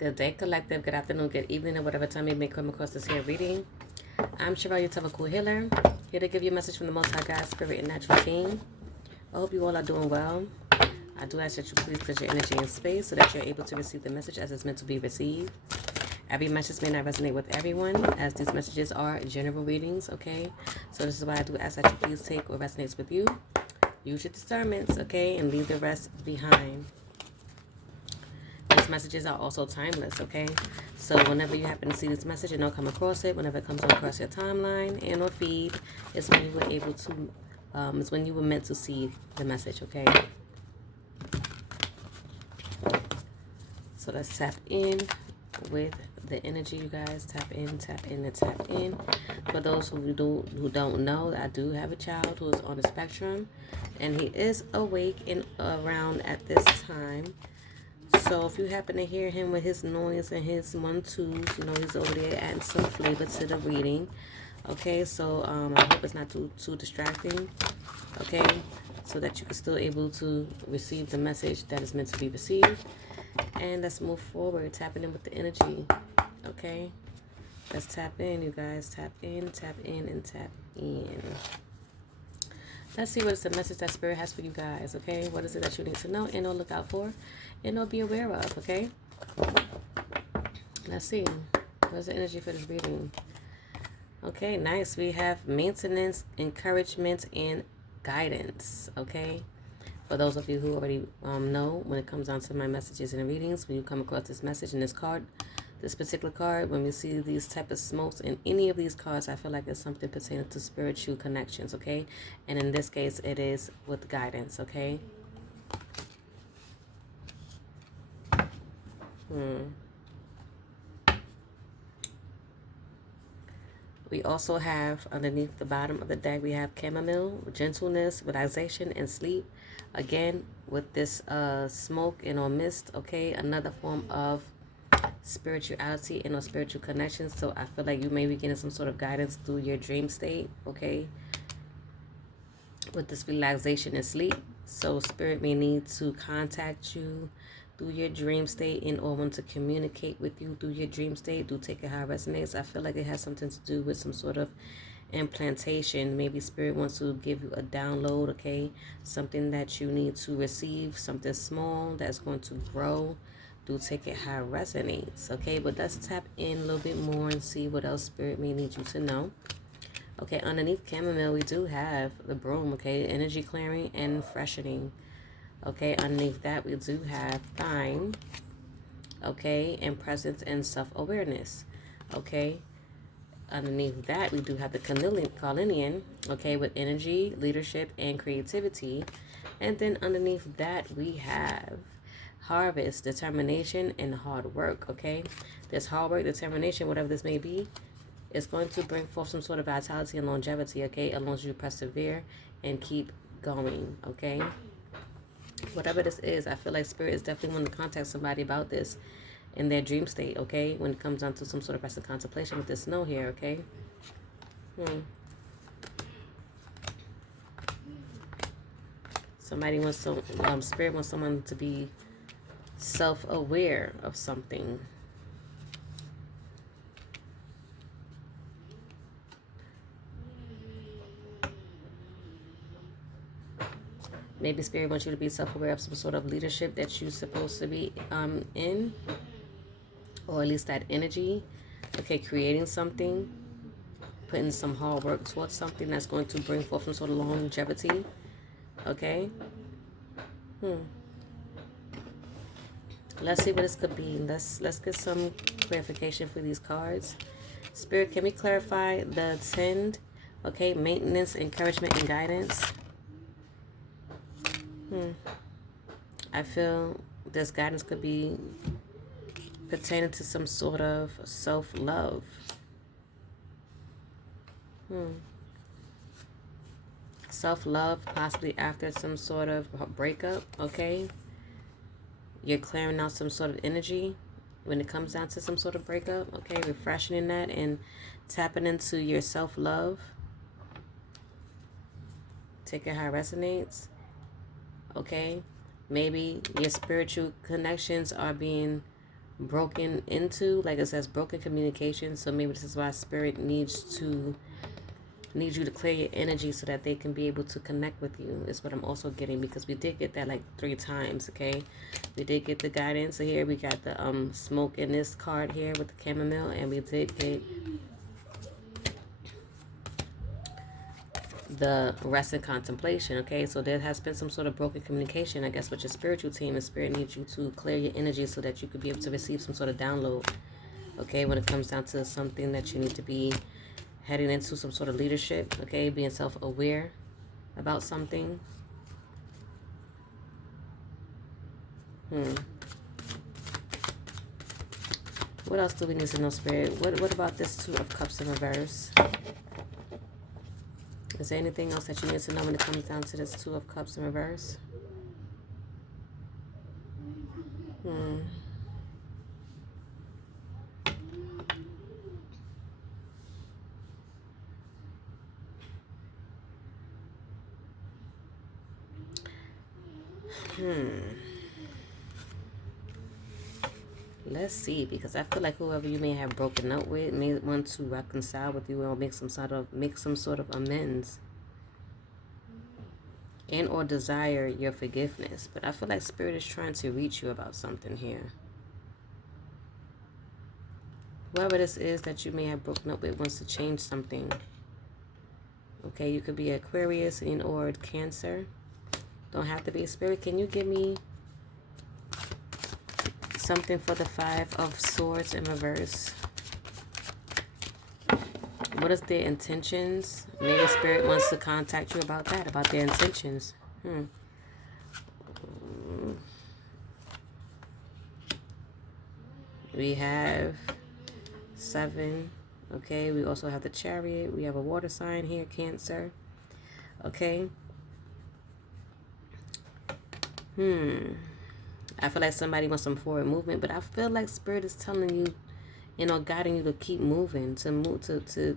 Good day, collective. Good afternoon, good evening, or whatever time you may come across this here reading. I'm Shavara, your Cool Healer, here to give you a message from the Most High God, Spirit, and Natural Team. I hope you all are doing well. I do ask that you please clear your energy and space so that you're able to receive the message as it's meant to be received. Every message may not resonate with everyone, as these messages are general readings, okay? So this is why I do ask that you please take what resonates with you. Use your discernments, okay? And leave the rest behind. These messages are also timeless, okay? So whenever you happen to see this message and don't come across it, whenever it comes across your timeline and or feed, it's when you were able to, it's when you were meant to see the message, okay? So let's tap in with the energy, you guys. Tap in, and tap in. For those who don't know, I do have a child who is on the spectrum, and he is awake and around at this time. So if you happen to hear him with his noise and his 1-2s, you know he's over there adding some flavor to the reading. Okay, so I hope it's not too distracting. Okay, so that you can still able to receive the message that is meant to be received. And let's move forward, tapping in with the energy. Okay, let's tap in, you guys. Tap in, and tap in. Let's see what is the message that Spirit has for you guys, okay? What is it that you need to know and or look out for and or be aware of, okay? Let's see. What's the energy for this reading? Okay, nice. We have maintenance, encouragement, and guidance, okay? For those of you who already know, when it comes down to my messages and readings, when you come across this message in this card, this particular card, when we see these type of smokes in any of these cards, I feel like it's something pertaining to spiritual connections, okay? And in this case, it is with guidance, okay? We also have, underneath the bottom of the deck, we have chamomile, gentleness, relaxation, and sleep. Again, with this smoke and or mist, okay? Another form of spirituality and or spiritual connections. So I feel like you may be getting some sort of guidance through your dream state, okay, with this relaxation and sleep. So Spirit may need to contact you through your dream state in order to communicate with you through your dream state. Do take it how it resonates. I feel like it has something to do with some sort of implantation. Maybe Spirit wants to give you a download, okay, something that you need to receive, something small that's going to grow. Do take it how it resonates, okay? But let's tap in a little bit more and see what else Spirit may need you to know. Okay, underneath chamomile, we do have the broom, okay? Energy clearing and freshening. Okay, underneath that, we do have thyme, okay? And presence and self-awareness, okay? Underneath that, we do have the Carlinian, okay? With energy, leadership, and creativity. And then underneath that, we have harvest, determination, and hard work, okay? This hard work, determination, whatever this may be, is going to bring forth some sort of vitality and longevity, okay? As long as you persevere and keep going, okay? Whatever this is, I feel like Spirit is definitely wanting to contact somebody about this in their dream state, okay? When it comes down to some sort of rest and contemplation with this snow here, okay? Somebody wants some, Spirit wants someone to be self-aware of something. Maybe Spirit wants you to be self-aware of some sort of leadership that you're supposed to be in, or at least that energy. Okay, creating something, putting some hard work towards something that's going to bring forth some sort of longevity. Okay. Let's see what this could be. Let's get some clarification for these cards. Spirit, can we clarify the tend? Okay, maintenance, encouragement, and guidance. I feel this guidance could be pertaining to some sort of self-love. Self-love, possibly after some sort of breakup, okay? You're clearing out some sort of energy when it comes down to some sort of breakup, okay? Refreshing in that and tapping into your self-love. Take it how it resonates, okay? Maybe your spiritual connections are being broken into, like it says broken communication. So maybe this is why spirit needs you to clear your energy so that they can be able to connect with you, is what I'm also getting, because we did get that like 3 times. Okay, we did get the guidance here, we got the smoke in this card here with the chamomile, and we did get the rest and contemplation. Okay, so there has been some sort of broken communication, I guess, with your spiritual team, and spirit needs you to clear your energy so that you could be able to receive some sort of download. Okay, when it comes down to something that you need to be heading into, some sort of leadership. Okay, being self-aware about something. What else do we need to know, spirit? What about this 2 of Cups in reverse? Is there anything else that you need to know when it comes down to this 2 of Cups in reverse? Let's see, because I feel like whoever you may have broken up with may want to reconcile with you or make some sort of amends, and or desire your forgiveness. But I feel like spirit is trying to reach you about something here. Whoever this is that you may have broken up with wants to change something. Okay, you could be Aquarius and or Cancer. Don't have to be. Spirit, can you give me something for the 5 of Swords in reverse? What is their intentions? Maybe spirit wants to contact you about that, about their intentions. We have 7. Okay, we also have the Chariot. We have a water sign here, Cancer. Okay. I feel like somebody wants some forward movement, but I feel like spirit is telling you, guiding you to keep moving, to move, to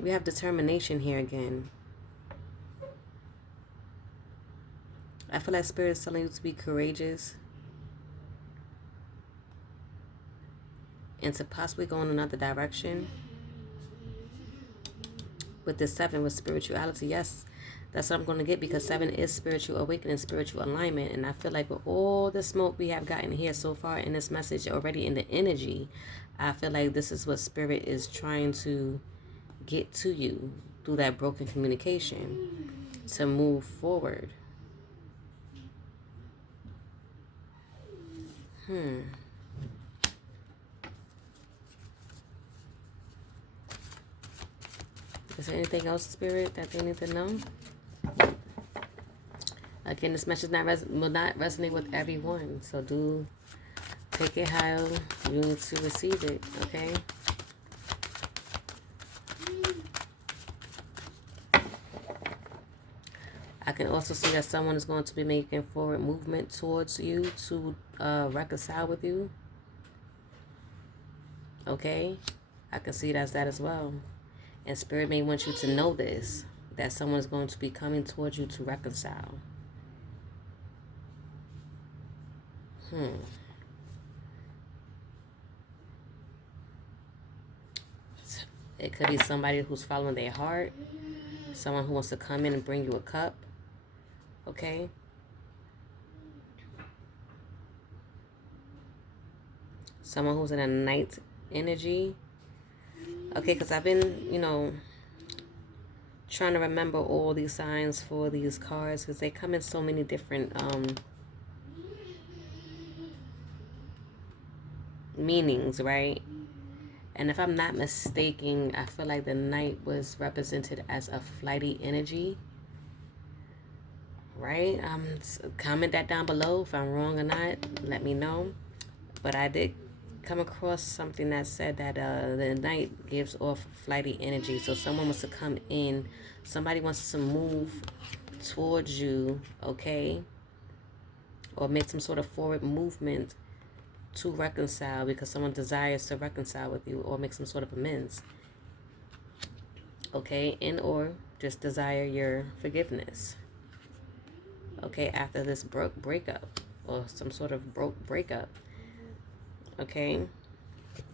we have determination here again. I feel like spirit is telling you to be courageous and to possibly go in another direction. With this 7 with spirituality, yes, that's what I'm going to get, because 7 is spiritual awakening, spiritual alignment. And I feel like with all the smoke we have gotten here so far in this message already, in the energy, I feel like this is what spirit is trying to get to you through that broken communication to move forward. Is there anything else, spirit, that they need to know? Again, this message will not resonate with everyone, so do take it how you need to receive it, okay? I can also see that someone is going to be making forward movement towards you to reconcile with you. Okay? I can see it as that as well. And spirit may want you to know this, that someone's going to be coming towards you to reconcile. It could be somebody who's following their heart, someone who wants to come in and bring you a cup. Okay? Someone who's in a night energy. Okay, because I've been, trying to remember all these signs for these cards, because they come in so many different meanings, right? And if I'm not mistaken, I feel like the night was represented as a flighty energy, right? Comment that down below if I'm wrong or not. Let me know. But I did come across something that said that the night gives off flighty energy. So someone wants to come in. Somebody wants to move towards you, okay? Or make some sort of forward movement to reconcile, because someone desires to reconcile with you or make some sort of amends. Okay? And or just desire your forgiveness. Okay? After this breakup or some sort of breakup. Okay.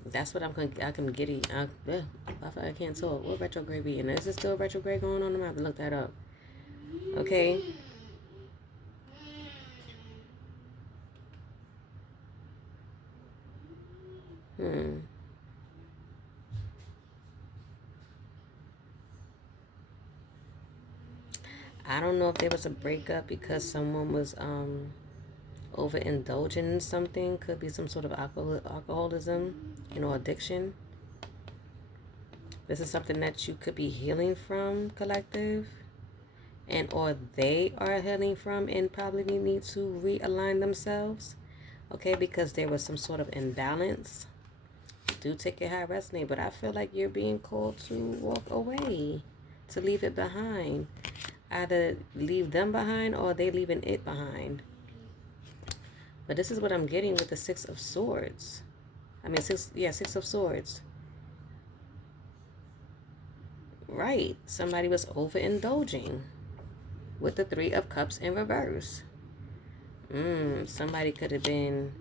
That's what I can get it. I can't tell. What retrograde be in? Is there still retrograde going on? I'm going to have to look that up. Okay. I don't know if there was a breakup because someone was overindulging in something. Could be some sort of alcoholism, addiction. This is something that you could be healing from, collective, and or they are healing from and probably need to realign themselves. Okay, because there was some sort of imbalance. Do take it how it resonates, but I feel like you're being called to walk away, to leave it behind. Either leave them behind or they leaving it behind. But this is what I'm getting with the Six of Swords. Six of Swords. Right. Somebody was overindulging with the Three of Cups in reverse. Somebody could have been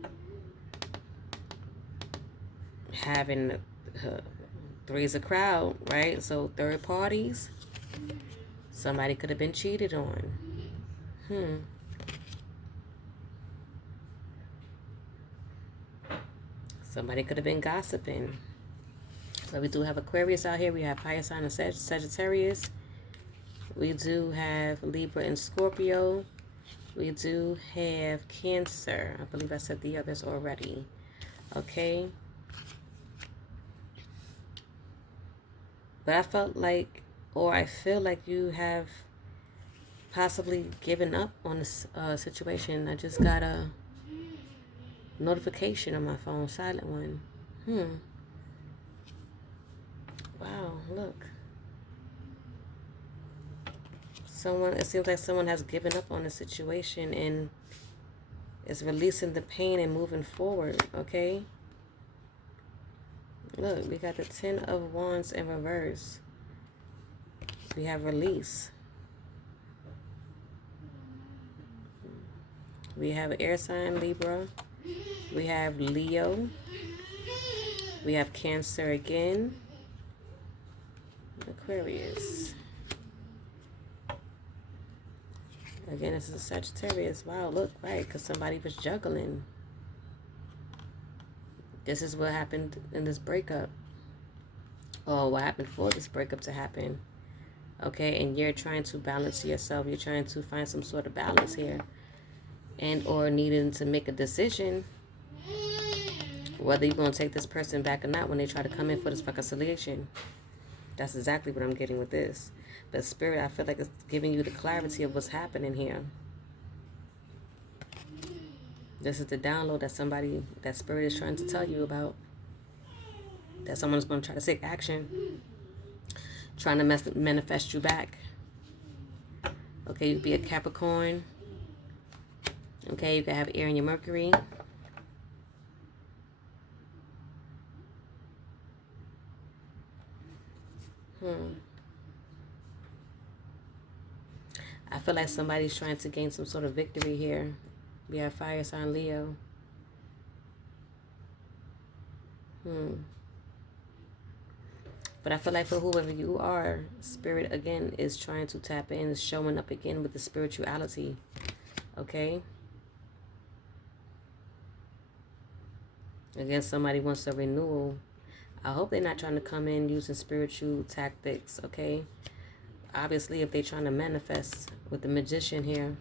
having three's a crowd, right? So third parties. Somebody could have been cheated on. Somebody could have been gossiping. So we do have Aquarius out here. We have fire sign of Sagittarius. We do have Libra and Scorpio. We do have Cancer. I believe I said the others already. Okay. But I feel like you have possibly given up on this situation. I just got a notification on my phone, silent one. Wow, look. It seems like someone has given up on the situation and is releasing the pain and moving forward, okay? Look, we got the Ten of Wands in reverse. We have release. We have air sign, Libra. We have Leo. We have Cancer again. Aquarius. Again, this is a Sagittarius. Wow, look, right, because somebody was juggling. This is what happened in this breakup. Or what happened for this breakup to happen. Okay, and you're trying to balance yourself. You're trying to find some sort of balance here. And or needing to make a decision whether you're going to take this person back or not when they try to come in for this reconciliation. That's exactly what I'm getting with this. But Spirit, I feel like it's giving you the clarity of what's happening here. This is the download that Spirit is trying to tell you about. That someone's going to try to take action. Trying to manifest you back. Okay, you could be a Capricorn. Okay, you could have air in your Mercury. I feel like somebody's trying to gain some sort of victory here. We have fire sign Leo. But I feel like for whoever you are, Spirit again is trying to tap in, is showing up again with the spirituality. Okay? Again, somebody wants a renewal. I hope they're not trying to come in using spiritual tactics, okay? Obviously, if they're trying to manifest with the Magician here,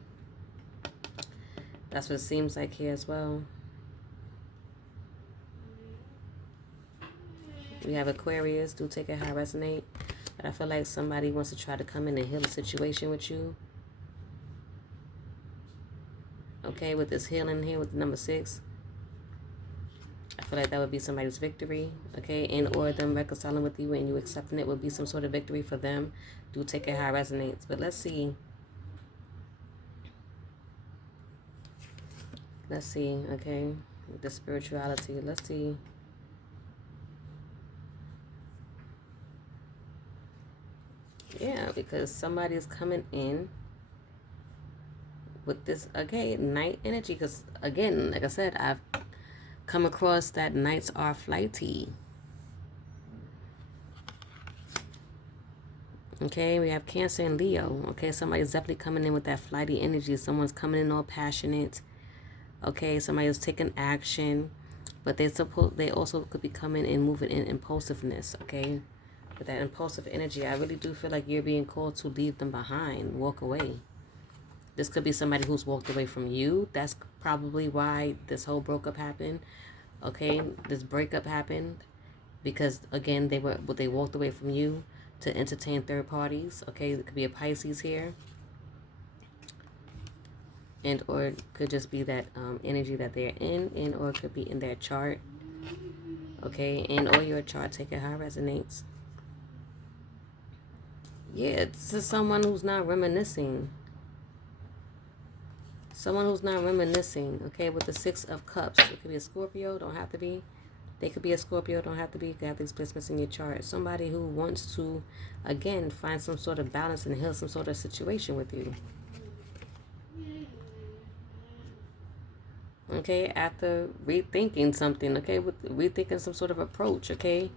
that's what it seems like here as well. We have Aquarius. Do take it how it resonate. But I feel like somebody wants to try to come in and heal a situation with you. Okay, with this healing here with the number 6. I feel like that would be somebody's victory, okay? And or them reconciling with you and you accepting it would be some sort of victory for them. Do take it how it resonates. But let's see. Let's see, okay? The spirituality. Let's see. Yeah, because somebody is coming in with this, okay, night energy. Because, again, like I said, I've come across that Knights are flighty. Okay, we have Cancer and Leo. Okay, somebody's definitely coming in with that flighty energy. Someone's coming in all passionate. Okay, somebody's taking action, but they also could be coming and moving in impulsiveness. Okay, with that impulsive energy, I really do feel like you're being called to leave them behind, walk away. This could be somebody who's walked away from you. That's probably why this whole breakup happened. Okay, this breakup happened because again they walked away from you to entertain third parties. Okay, it could be a Pisces here, and or it could just be that energy that they're in, and or it could be in their chart. Okay, and or your chart, take it how it resonates. Yeah, this is someone who's not reminiscing. Someone who's not reminiscing, okay, with the Six of Cups. It could be a Scorpio, don't have to be. They could be a Scorpio, don't have to be. You could have these placements in your chart. Somebody who wants to, again, find some sort of balance and heal some sort of situation with you. Okay, after rethinking something, okay, with rethinking some sort of approach, okay,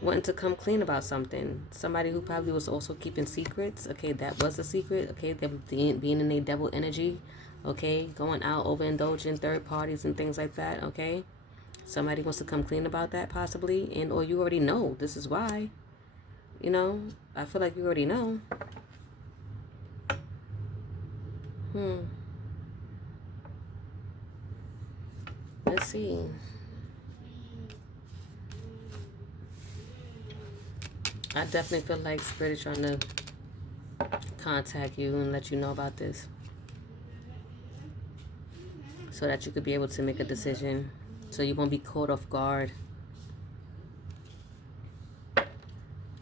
wanting to come clean about something. Somebody who probably was also keeping secrets, okay, that was a secret, okay, them being in a double energy, okay, going out, overindulging third parties and things like that, okay. Somebody wants to come clean about that possibly, and or you already know this is why. You know, I feel like you already know. Let's see. I definitely feel like Spirit is trying to contact you and let you know about this, so that you could be able to make a decision, so you won't be caught off guard.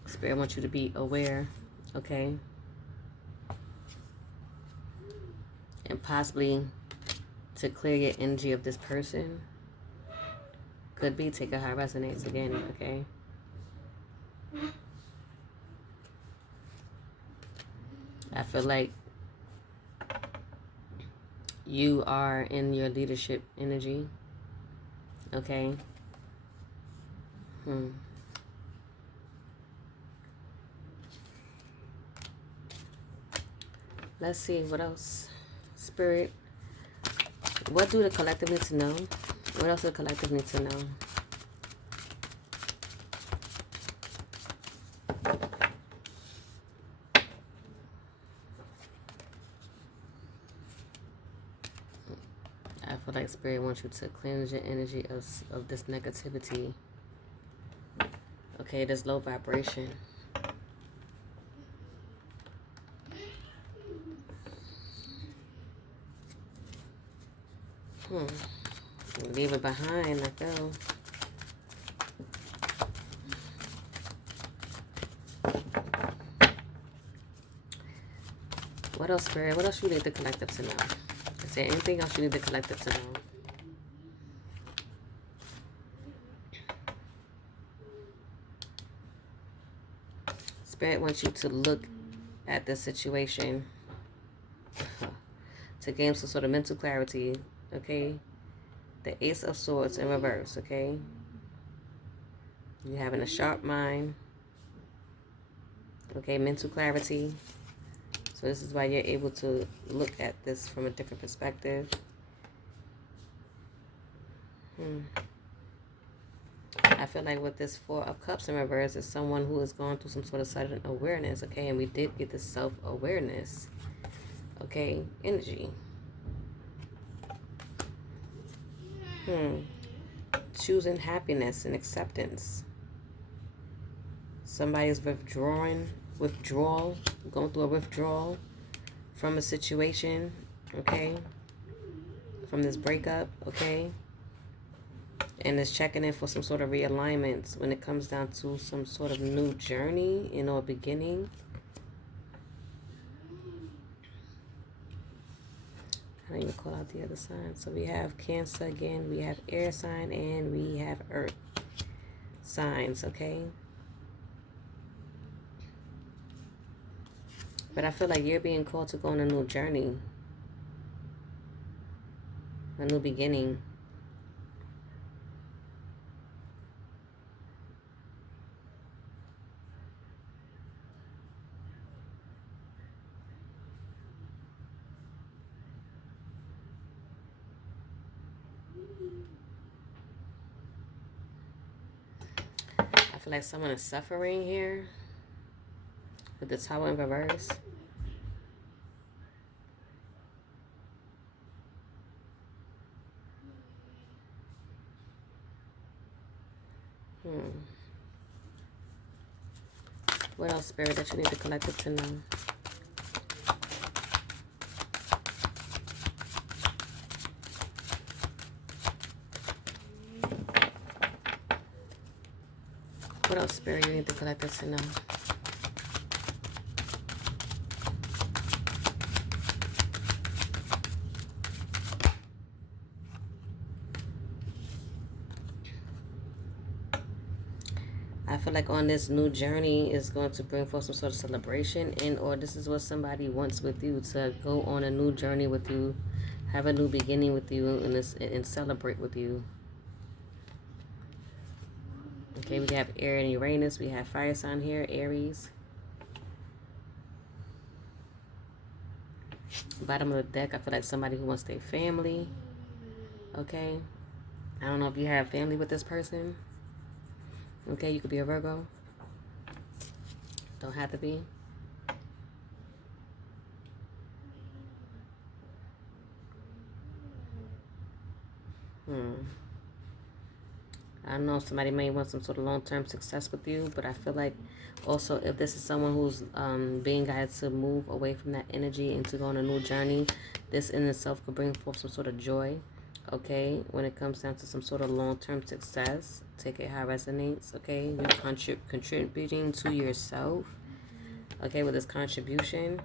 Spirit wants you to be aware, okay? And possibly to clear your energy of this person. Could be take a high resonates again, okay? I feel like you are in your leadership energy, okay? Let's see, what else? Spirit, what do the collective need to know? What else do the collective need to know? I feel like Spirit wants you to cleanse your energy of this negativity. Okay, this low vibration. Leave it behind, I feel. What else, Spirit? What else you need the collective to know? Is there anything else you need the collective to know? Spirit wants you to look at this situation to gain some sort of mental clarity, okay? The Ace of Swords in reverse, okay? You're having a sharp mind, okay? Mental clarity. So this is why you're able to look at this from a different perspective. I feel like with this Four of Cups in reverse is someone who is going through some sort of sudden awareness, okay? And we did get this self-awareness, okay? Energy. Choosing happiness and acceptance. Somebody's withdrawal, going through a withdrawal from a situation, okay? From this breakup, okay? And is checking in for some sort of realignments when it comes down to some sort of new journey, you know, a beginning. I don't even call out the other sign. So we have Cancer again, we have air sign, and we have earth signs, okay? But I feel like you're being called to go on a new journey, a new beginning. I feel like someone is suffering here with the Tower in reverse. What else, Spirit, that you need the collective to know? What else, Spirit, you need the collective to know? I feel like on this new journey is going to bring forth some sort of celebration, and or this is what somebody wants with you, to go on a new journey with you, have a new beginning with you, and celebrate with you. Okay, we have air and Uranus. We have fire sign here, Aries. Bottom of the deck, I feel like somebody who wants their family. Okay, I don't know if you have family with this person. Okay, you could be a Virgo. Don't have to be. I don't know, somebody may want some sort of long-term success with you, but I feel like also if this is someone who's being guided to move away from that energy and to go on a new journey, this in itself could bring forth some sort of joy. Okay, when it comes down to some sort of long-term success, take it how it resonates. Okay, you're contributing to yourself. Okay, with this contribution.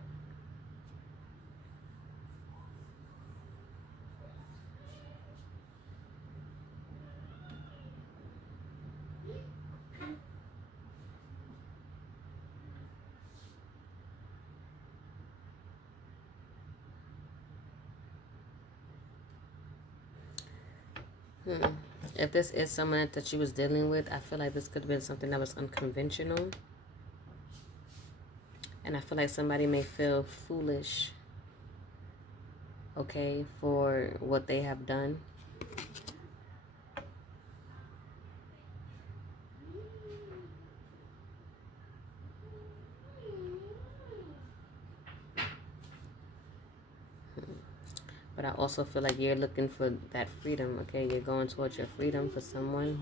If this is someone that you was dealing with, I feel like this could have been something that was unconventional. And I feel like somebody may feel foolish, okay, for what they have done. But I also feel like you're looking for that freedom, okay? You're going towards your freedom for someone.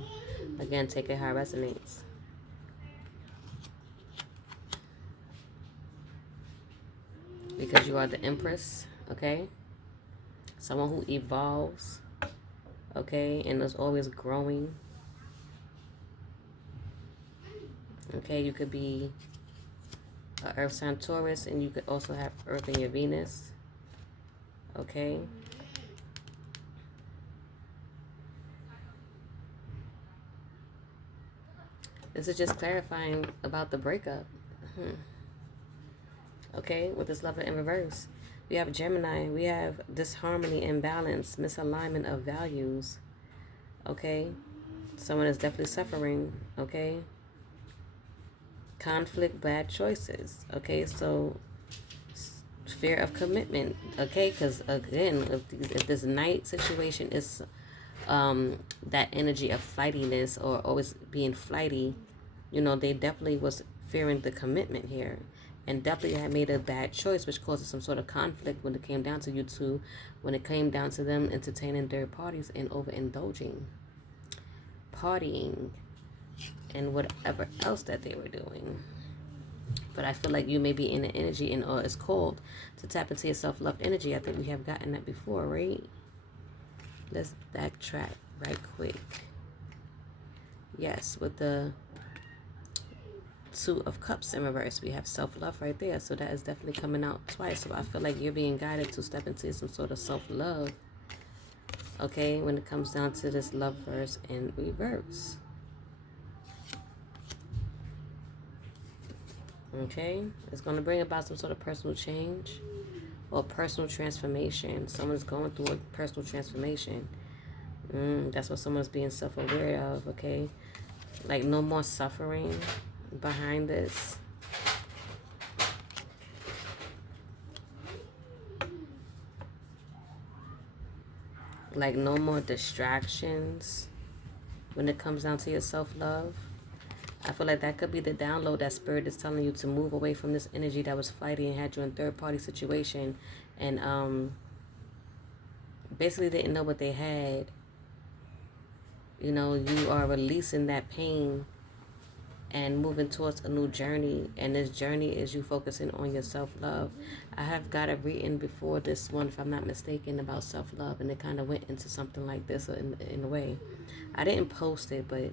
Again, take it how it resonates. Because you are the Empress, okay? Someone who evolves, okay? And is always growing. Okay, you could be Earth sign Taurus, and you could also have Earth in your Venus. Okay. This is just clarifying about the breakup. Okay, with this Lover in reverse. We have Gemini. We have disharmony, imbalance, misalignment of values. Okay. Someone is definitely suffering. Okay. Conflict, bad choices. Okay, so fear of commitment. Okay, because again, if this night situation is that energy of flightiness or always being flighty, you know, they definitely was fearing the commitment here, and definitely had made a bad choice, which causes some sort of conflict when it came down to you two, when it came down to them entertaining third parties and overindulging, partying, and whatever else that they were doing. But I feel like you may be in the energy, and it's called to tap into your self-love energy. I think we have gotten that before, right? Let's backtrack right quick. Yes, with the Two of Cups in reverse, we have self-love right there. So that is definitely coming out twice. So I feel like you're being guided to step into some sort of self-love. Okay, when it comes down to this love verse in reverse. Okay, it's going to bring about some sort of personal change or personal transformation. Someone's going through a personal transformation. That's what someone's being self-aware of, okay? Like no more suffering behind this. Like no more distractions when it comes down to your self-love. I feel like that could be the download that Spirit is telling you to move away from this energy that was flighty and had you in third-party situation, and basically didn't know what they had. You know, you are releasing that pain and moving towards a new journey, and this journey is you focusing on your self-love. I have got it written before this one, if I'm not mistaken, about self-love, and it kind of went into something like this in a way. I didn't post it, but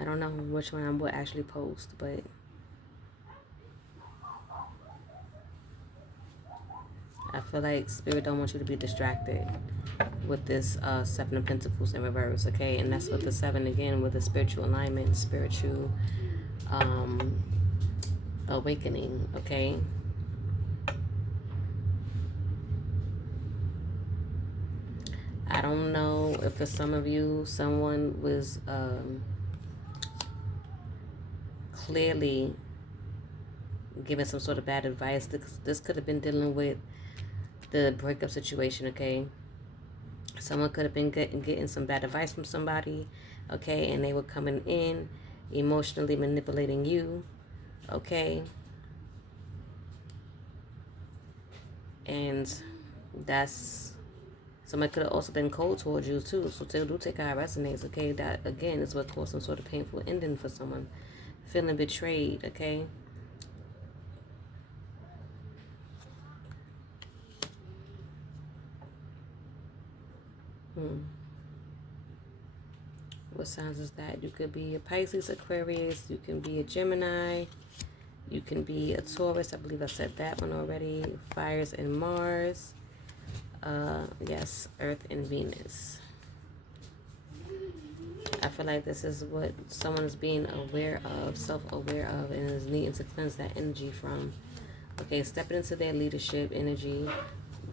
I don't know which one I would actually post, but I feel like Spirit don't want you to be distracted with this Seven of Pentacles in reverse, okay? And that's with the Seven again, with the spiritual alignment, spiritual awakening, okay? I don't know if for some of you, someone was clearly giving some sort of bad advice. This could have been dealing with the breakup situation, okay? Someone could have been getting some bad advice from somebody, okay? And they were coming in, emotionally manipulating you, okay? And that's, somebody could have also been cold towards you too. So do take how it resonates, okay? That, again, is what caused some sort of painful ending for someone. Feeling betrayed, okay? What signs is that? You could be a Pisces, Aquarius. You can be a Gemini. You can be a Taurus. I believe I said that one already. Fires and Mars. Yes, Earth and Venus. I feel like this is what someone is being aware of, self-aware of, and is needing to cleanse that energy from. Okay, stepping into their leadership energy,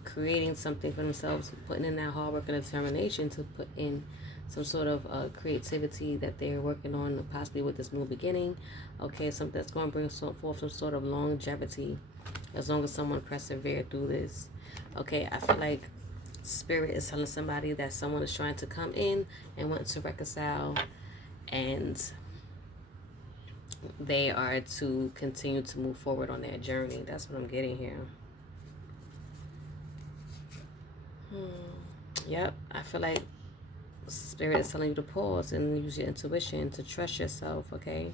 creating something for themselves, putting in that hard work and determination to put in some sort of creativity that they're working on, possibly with this new beginning. Okay, something that's going to bring forth some sort of longevity, as long as someone perseveres through this. Okay, I feel like Spirit is telling somebody that someone is trying to come in and want to reconcile, and they are to continue to move forward on their journey. That's what I'm getting here. Yep, I feel like Spirit is telling you to pause and use your intuition, to trust yourself, okay?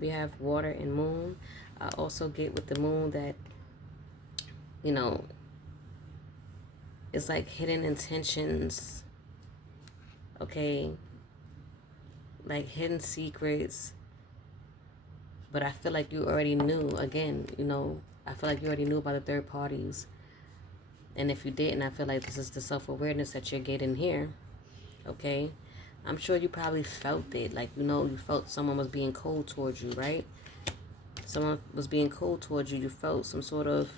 We have water and moon. I also get with the moon that, you know, it's like hidden intentions, okay? Like hidden secrets. But I feel like you already knew. Again, you know, I feel like you already knew about the third parties. And if you didn't, I feel like this is the self-awareness that you're getting here, okay? I'm sure you probably felt it. Like, you know, you felt someone was being cold towards you, right? Someone was being cold towards you. You felt some sort of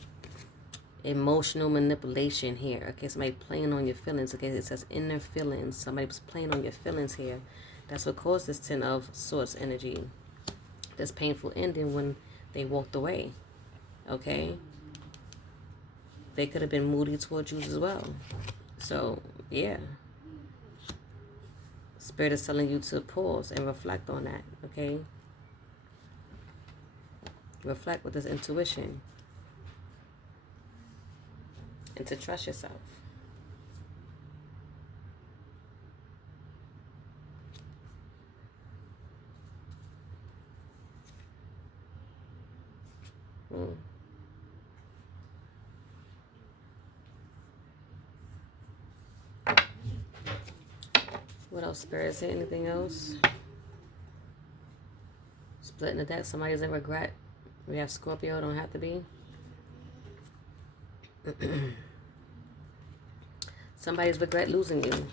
emotional manipulation here, okay? Somebody playing on your feelings, okay? It says inner feelings. Somebody was playing on your feelings here. That's what caused this Ten of Swords energy. This painful ending when they walked away, okay? They could have been moody towards you as well. So, yeah. Spirit is telling you to pause and reflect on that, okay? Reflect with this intuition. And to trust yourself. What else, Spirit? Is there anything else? Splitting the deck. Somebody's in regret. We have Scorpio. Don't have to be. Somebody's regret losing you.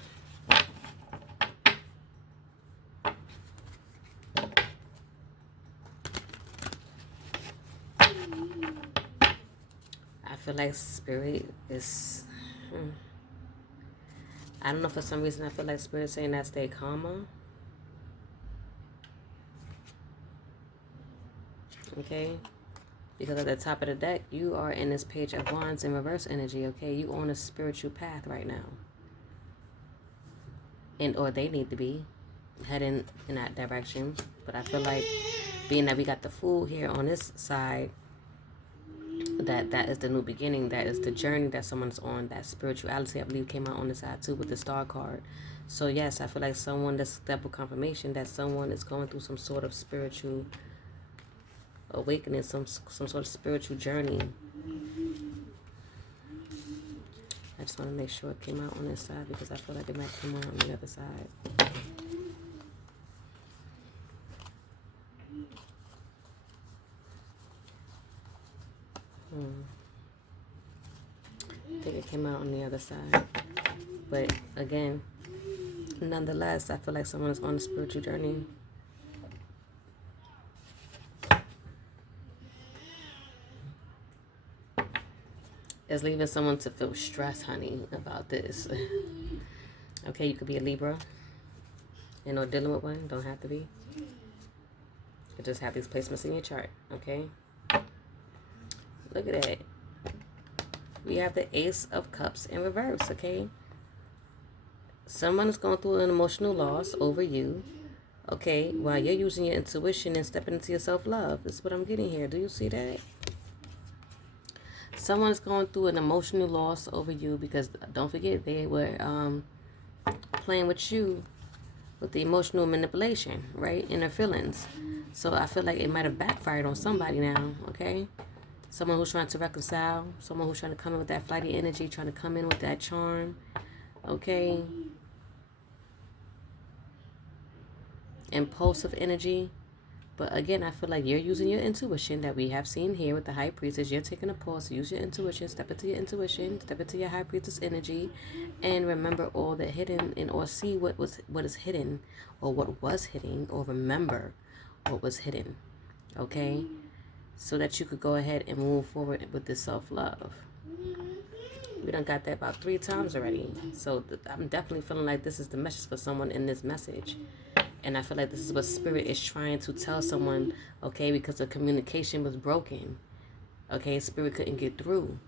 I feel like Spirit is... I don't know, for some reason I feel like Spirit saying that stay calmer. Okay? Because at the top of the deck, you are in this Page of Wands in reverse energy, okay? You on a spiritual path right now. And or they need to be heading in that direction. But I feel like being that we got the Fool here on this side, that is the new beginning. That is the journey that someone's on. That spirituality, I believe, came out on the side too with the Star card. So yes, I feel like someone, that's double confirmation that someone is going through some sort of spiritual awakening, some sort of spiritual journey. I just want to make sure it came out on this side because I feel like it might come out on the other side. I think it came out on the other side. But again, nonetheless, I feel like someone is on a spiritual journey. It's leaving someone to feel stress, honey, about this. Okay, you could be a Libra. You know, dealing with one. Don't have to be. You just have these placements in your chart, okay? Look at that. We have the Ace of Cups in reverse, okay? Someone is going through an emotional loss over you, okay? While you're using your intuition and stepping into your self-love. This is what I'm getting here. Do you see that? Someone's going through an emotional loss over you because, don't forget, they were playing with you with the emotional manipulation, right? In their feelings. So I feel like it might have backfired on somebody now, okay? Someone who's trying to reconcile, someone who's trying to come in with that flighty energy, trying to come in with that charm, okay? Impulsive energy. But again, I feel like you're using your intuition that we have seen here with the High Priestess. You're taking a pause, use your intuition, step into your intuition, step into your High Priestess energy, and remember all the hidden, and or see what is hidden, or what was hidden, or remember what was hidden, okay? So that you could go ahead and move forward with this self-love. We done got that about 3 times already. So I'm definitely feeling like this is the message for someone in this message. And I feel like this is what Spirit is trying to tell someone, okay, because the communication was broken. Okay, Spirit couldn't get through.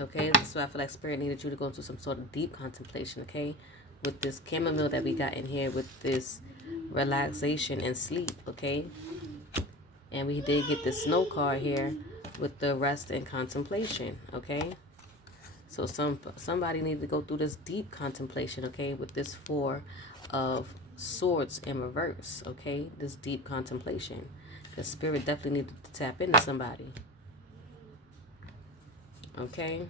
Okay, so I feel like Spirit needed you to go into some sort of deep contemplation, okay? With this chamomile that we got in here, with this relaxation and sleep, okay? And we did get the Snow card here with the rest and contemplation, okay? So somebody needed to go through this deep contemplation, okay, with this 4 of Swords in reverse, okay? This deep contemplation. Because Spirit definitely needed to tap into somebody. Okay?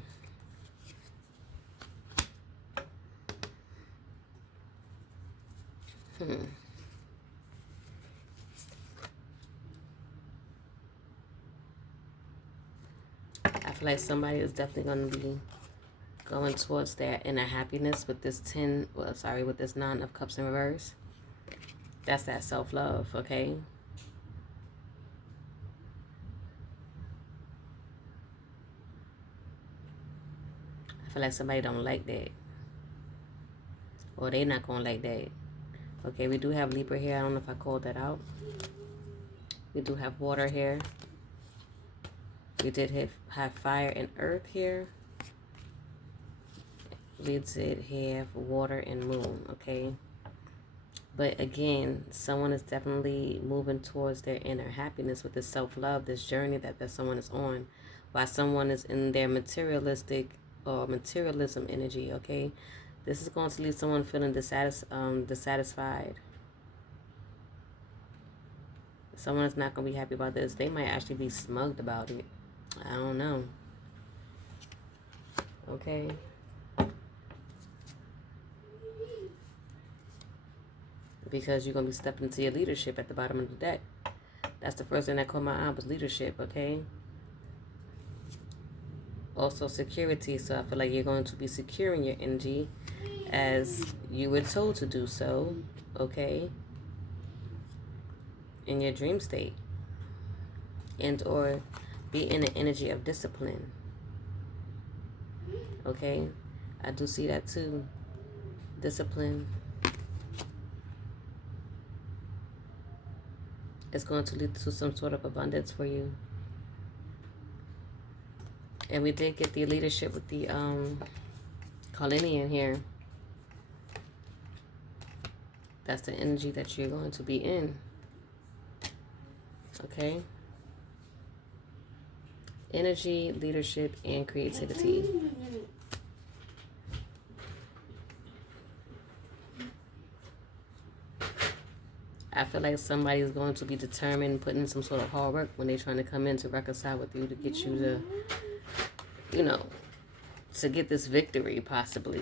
I feel like somebody is definitely going to be going towards their inner happiness with this with this 9 of Cups in reverse. That's that self-love, okay? I feel like somebody don't like that. Or they not going to like that. Okay, we do have Libra here. I don't know if I called that out. We do have water here. We did have fire and earth here. We did have water and moon, okay? But again, someone is definitely moving towards their inner happiness with this self-love, this journey that someone is on. While someone is in their materialistic or materialism energy, okay? This is going to leave someone feeling dissatisfied. Someone is not going to be happy about this. They might actually be smugged about it. I don't know. Okay? Because you're going to be stepping into your leadership at the bottom of the deck. That's the first thing that caught my eye was leadership, okay? Also security. So I feel like you're going to be securing your energy as you were told to do so, okay? In your dream state. And or be in the energy of discipline. Okay? I do see that too. Discipline. It's going to lead to some sort of abundance for you. And we did get the leadership with the Colinian here. That's the energy that you're going to be in. Okay? Energy, leadership, and creativity. I feel like somebody's going to be determined, putting in some sort of hard work when they're trying to come in to reconcile with you, to get you to, you know, to get this victory, possibly.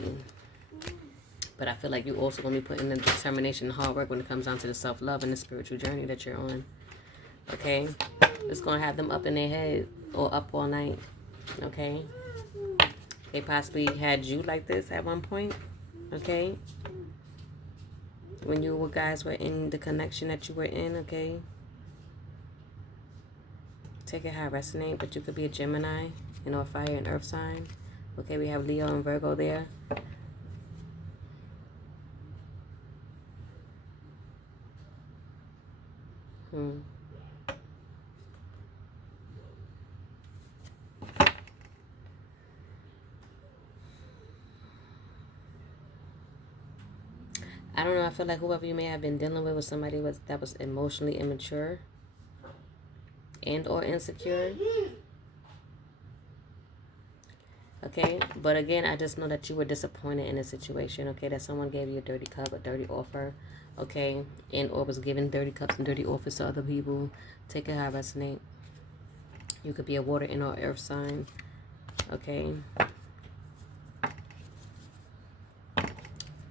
But I feel like you're also going to be putting in determination and hard work when it comes down to the self-love and the spiritual journey that you're on. Okay? It's going to have them up in their head or up all night. Okay? They possibly had you like this at one point. Okay? When you guys were in the connection that you were in. Okay? Take it how it resonates, but you could be a Gemini, you know, a fire and earth sign. Okay, we have Leo and Virgo there. I don't know. I feel like whoever you may have been dealing with was somebody that was emotionally immature and or insecure. Okay, but again, I just know that you were disappointed in a situation. Okay, that someone gave you a dirty cup, a dirty offer. Okay, and or was giving dirty cups and dirty offers to other people. Take it how it resonate. You could be a water and or earth sign. Okay.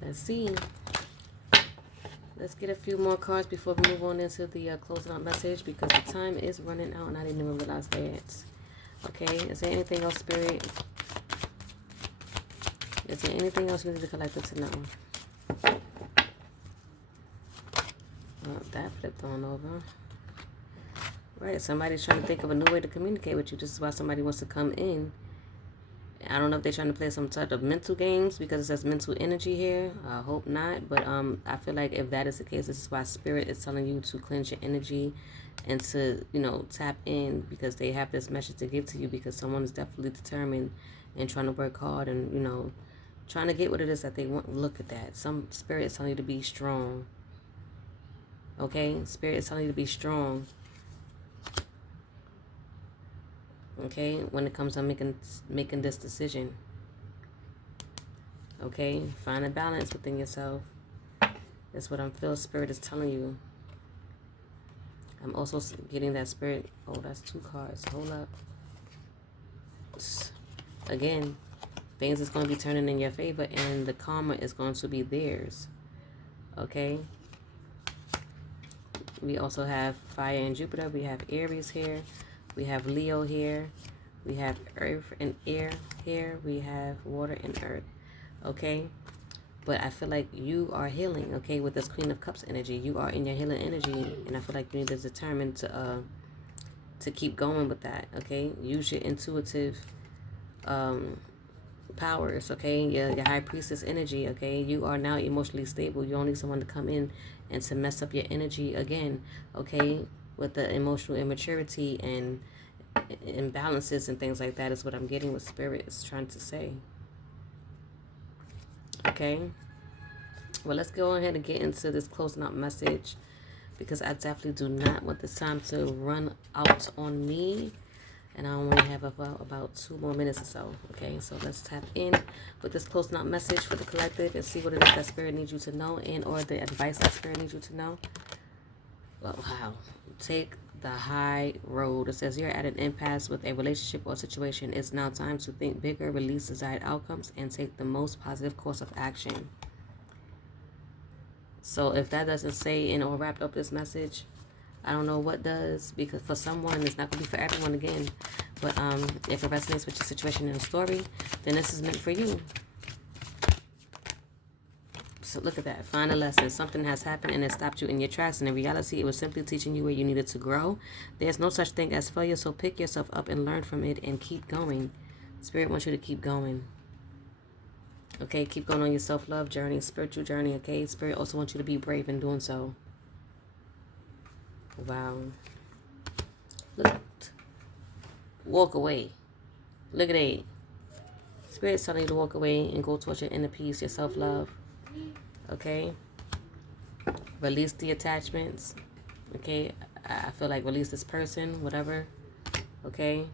Let's see. Let's get a few more cards before we move on into the closing out message, because the time is running out and I didn't even realize that. Okay, is there anything else, Spirit? Is there anything else you need the collective to know? Oh, that flipped on over. Right, somebody's trying to think of a new way to communicate with you. This is why somebody wants to come in. I don't know if they're trying to play some type of mental games, because it says mental energy here. I hope not. But I feel like if that is the case, this is why Spirit is telling you to cleanse your energy and to, you know, tap in, because they have this message to give to you, because someone is definitely determined and trying to work hard and, you know, trying to get what it is that they want. Look at that. Some Spirit is telling you to be strong. Okay? Spirit is telling you to be strong. Okay, when it comes to making this decision. Okay, find a balance within yourself. That's what I'm feeling Spirit is telling you. I'm also getting that Spirit. Oh, that's 2 cards. Hold up. Again, things is going to be turning in your favor, and the karma is going to be theirs. Okay. We also have Fire and Jupiter. We have Aries here. We have Leo here. We have Earth and Air here. We have Water and Earth. Okay? But I feel like you are healing, okay, with this Queen of Cups energy. You are in your healing energy, and I feel like you need to determine to keep going with that, okay? Use your intuitive powers, okay? Your High Priestess energy, okay? You are now emotionally stable. You don't need someone to come in and to mess up your energy again, okay? With the emotional immaturity and imbalances and things like that is what I'm getting what Spirit is trying to say. Okay. Well, let's go ahead and get into this closing out message, because I definitely do not want this time to run out on me. And I only have about 2 more minutes or so. Okay, so let's tap in with this closing out message for the collective and see what it is that Spirit needs you to know, and or the advice that Spirit needs you to know. Well, wow. Take the high road. It says you're at an impasse with a relationship or situation. It's now time to think bigger, release desired outcomes, and take the most positive course of action. So if that doesn't say and or wrap up this message, I don't know what does, because for someone, it's not going to be for everyone again. But if it resonates with your situation and story, then this is meant for you. So look at that. Find a lesson. Something has happened and it stopped you in your tracks. And in reality, it was simply teaching you where you needed to grow. There's no such thing as failure. So pick yourself up and learn from it and keep going. Spirit wants you to keep going. Okay, keep going on your self-love journey, spiritual journey. Okay, Spirit also wants you to be brave in doing so. Wow. Look. Walk away. Look at 8. Spirit's telling you to walk away and go towards your inner peace, your self-love. Okay? Release the attachments. Okay? I feel like release this person, whatever. Okay?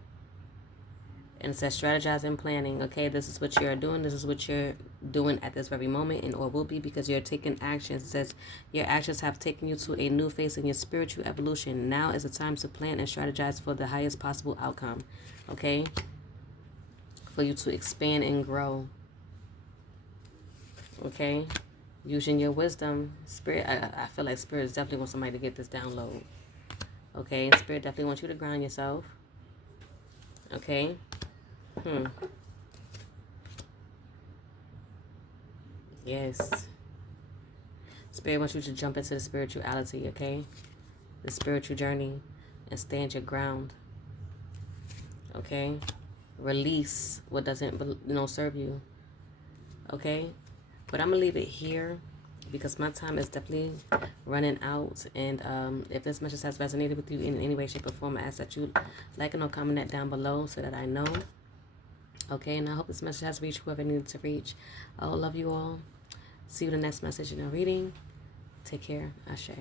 And it says strategize and planning. Okay? This is what you're doing. This is what you're doing at this very moment, and or will be, because you're taking actions. It says your actions have taken you to a new phase in your spiritual evolution. Now is the time to plan and strategize for the highest possible outcome. Okay? For you to expand and grow. Okay? Using your wisdom. Spirit, I feel like Spirit definitely wants somebody to get this download. Okay? Spirit definitely wants you to ground yourself. Okay? Yes. Spirit wants you to jump into the spirituality, okay? The spiritual journey, and stand your ground. Okay? Release what doesn't, serve you. Okay? But I'm going to leave it here because my time is definitely running out. And if this message has resonated with you in any way, shape, or form, I ask that you like and or comment that down below so that I know. Okay? And I hope this message has reached whoever it needed to reach. I love you all. See you in the next message in a reading. Take care. Ashe.